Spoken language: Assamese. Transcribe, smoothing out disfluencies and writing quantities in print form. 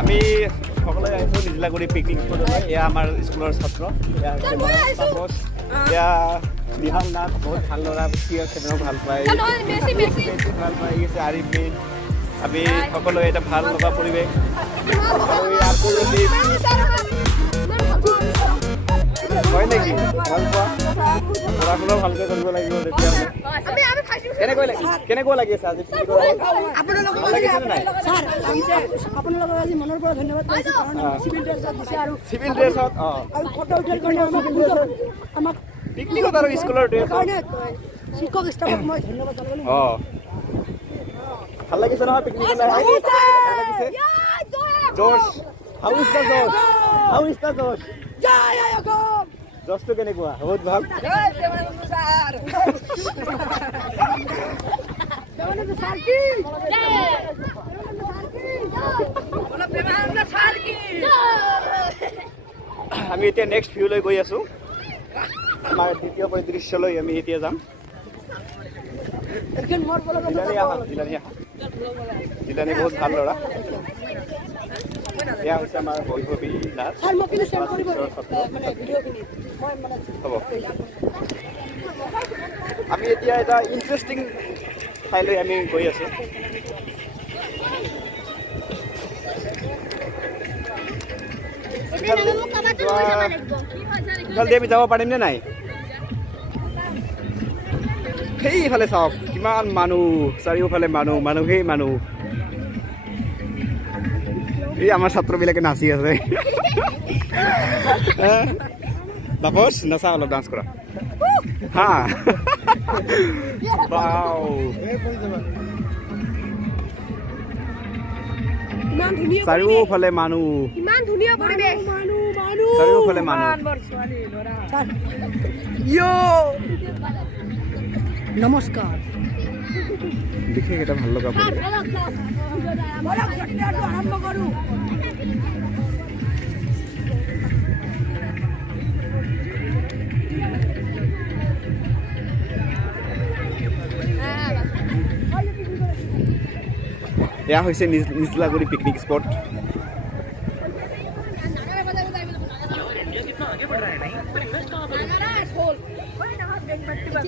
আমি সকলোৱে আহিছোঁ নিজিলাগুৰি পিকনিক স্পটলৈ। এয়া আমাৰ স্কুলৰ ছাত্ৰ, এয়া তাপস, এয়া বিহাল নাথ, বহুত ভাল ল'ৰা, খেলিও ভাল পায়, ভাল পাই গৈছে আৰিফিন। আমি সকলোৱে এটা ভাল লগা পৰিৱেশ। হয় নেকি? ভাল পোৱা? পঢ়া শুনাও ভালকৈ কৰিব লাগিব তেতিয়াহ'লে। কেনেকুৱা লাগি আছে আজি? আপোনালোকক আজি মনৰ পৰা ধন্যবাদ পাইছোঁ কাৰণ চিভিল ড্ৰেছত দিছে আৰু চিভিল ড্ৰেছত আৰু ফটো উঠাৰ কাৰণে আমাক পিকনিকত আৰু স্কুলৰ ড্ৰেছ কাৰণে শিক্ষক ষ্টাফক মই ধন্যবাদ জনাবলৈ ভাল লাগিছে নহয় পিকনিকত? ভাল লাগিছে? জোচ, হাউ ইজ দ্য জোচ? হাউ ইজ দ্য জোচ? জোচটো কেনেকুৱা? বহুত ভাল। আমি এতিয়া নেক্সট ভিউলৈ গৈ আছোঁ। আমাৰ দ্বিতীয় পৰিদৃশ্যলৈ আমি এতিয়া যাম। জিলানী বহুত ভাল ল'ৰা। এয়া হৈছে আমাৰ বৈভৱী নাথ। হ'ব, আমি এতিয়া এটা ইণ্টাৰেষ্টিং ঠাইলৈ আমি গৈ আছোঁ। ইফালে আমি যাব পাৰিম নে নাই? সেইফালে চাওক কিমান মানুহ, চাৰিওফালে মানুহেই মানুহ। এই আমাৰ ছাত্ৰবিলাকে নাচি আছে। তাপস নাচা, অলপ ডান্স কৰা। হা চাৰিওফালে মানুহ, ইমান ধুনীয়া পৰিৱেশ। চাৰিওফালে মানুহ। নমস্কাৰ। বিশেষ এটা ভাল লগা পৰিৱেশ। আৰম্ভ কৰোঁ। এয়া হৈছে নিজিলাগুৰি পিকনিক স্পট।